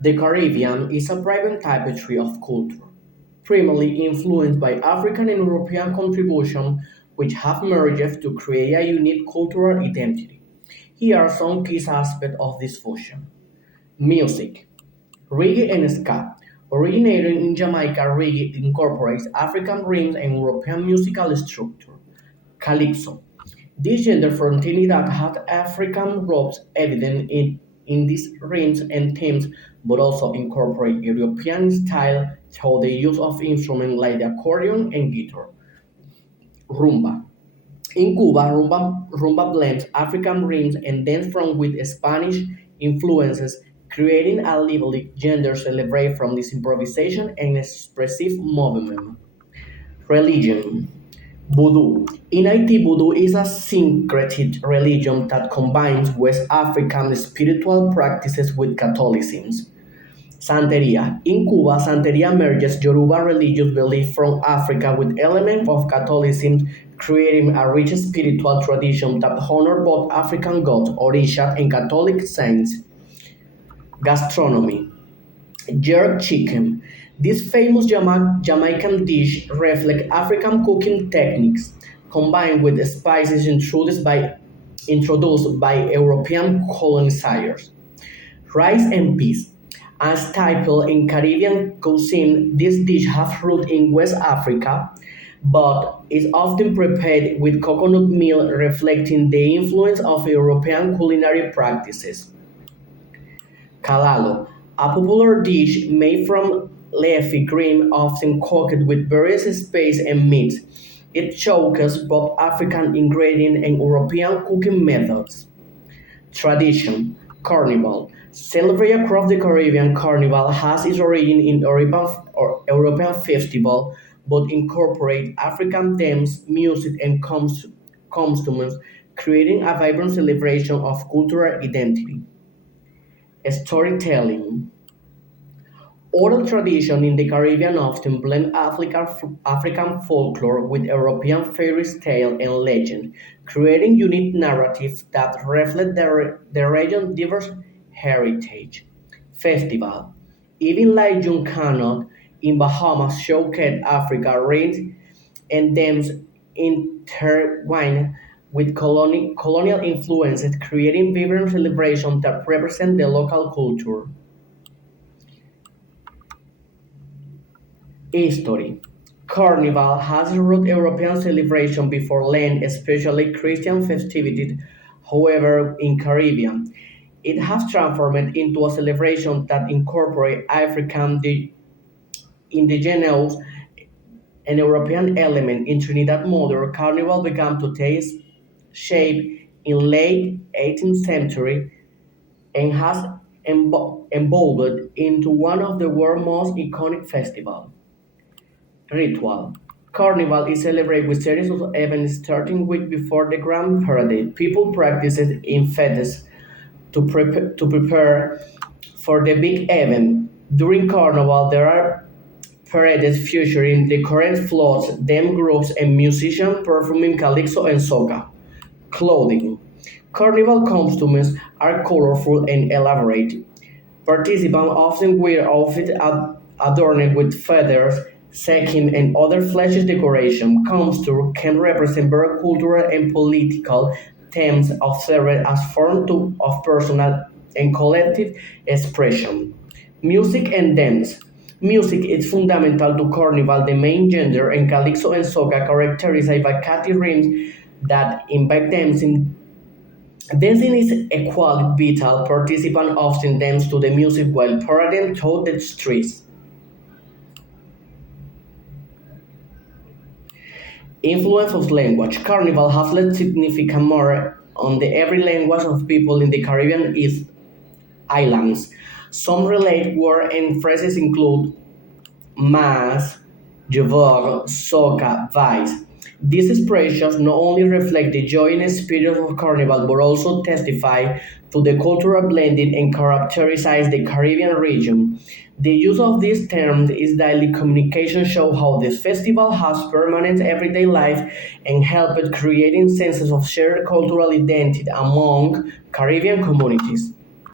The Caribbean is a vibrant tapestry of culture, primarily influenced by African and European contributions which have merged to create a unique cultural identity. Here are some key aspects of this fusion. Music. Reggae and ska. Originating in Jamaica, reggae incorporates African rhythms and European musical structure. Calypso. This genre from Trinidad had African roots evident in these rhythms and themes, but also incorporate European style through the use of instruments like the accordion and guitar. Rumba. In Cuba, rumba blends African rhythms and dance from with Spanish influences, creating a lively gender celebrate from this improvisation and expressive movement. Religion. Voodoo. In Haiti, Voodoo is a syncretic religion that combines West African spiritual practices with Catholicism. Santeria. In Cuba, Santeria merges Yoruba religious belief from Africa with elements of Catholicism, creating a rich spiritual tradition that honors both African gods, Orishas, and Catholic saints. Gastronomy. Jerk chicken. This famous Jamaican dish reflects African cooking techniques combined with spices introduced by European colonizers. Rice and peas. A staple in Caribbean cuisine, this dish has roots in West Africa, but is often prepared with coconut meal, reflecting the influence of European culinary practices. Calalo, a popular dish made from leafy green, often cooked with various spices and meats. It showcases both African ingredients and European cooking methods. Tradition. Carnival. Celebrated across the Caribbean, Carnival has its origin in European festival, but incorporate African themes, music, and costumes, creating a vibrant celebration of cultural identity. Storytelling. Oral tradition in the Caribbean often blend African folklore with European fairy tale and legend, creating unique narratives that reflect the region's diverse heritage. Festival. Even like Junkanot in Bahamas showcase Africa rings and dams intertwined with colonial influences, creating vibrant celebrations that represent the local culture. History. Carnival has rooted European celebration before Lent, especially Christian festivities. However, in Caribbean, it has transformed into a celebration that incorporates African, indigenous, and European element. In Trinidad modern Carnival began to take shape in late 18th century and has evolved into one of the world's most iconic festivals. Ritual. Carnival is celebrated with series of events starting week before the Grand Parade. People practice it in fetes to prepare for the big event. During Carnival, there are parades featuring the current floats, dance groups, and musicians performing calypso and soca. Clothing. Carnival costumes are colorful and elaborate. Participants often wear outfits adorned with feathers, sacking, and other flashy decoration. Costumes can represent very cultural and political themes observed as of personal and collective expression. Music and dance. Music is fundamental to Carnival, the main genre, and Calypso and Soca characterized by catchy rhythms that invite dancing. Dancing is equally vital. Participants often dance to the music while parading through the streets. Influence of language. Carnival has led significant more on the every language of people in the Caribbean islands. Some relate word and phrases include mas, Javor, Soca, Vice. These expressions not only reflect the joy and spirit of Carnival but also testify to the cultural blending and characterize the Caribbean region. The use of these terms is daily communication show how this festival has permanent everyday life and helped creating senses of shared cultural identity among Caribbean communities.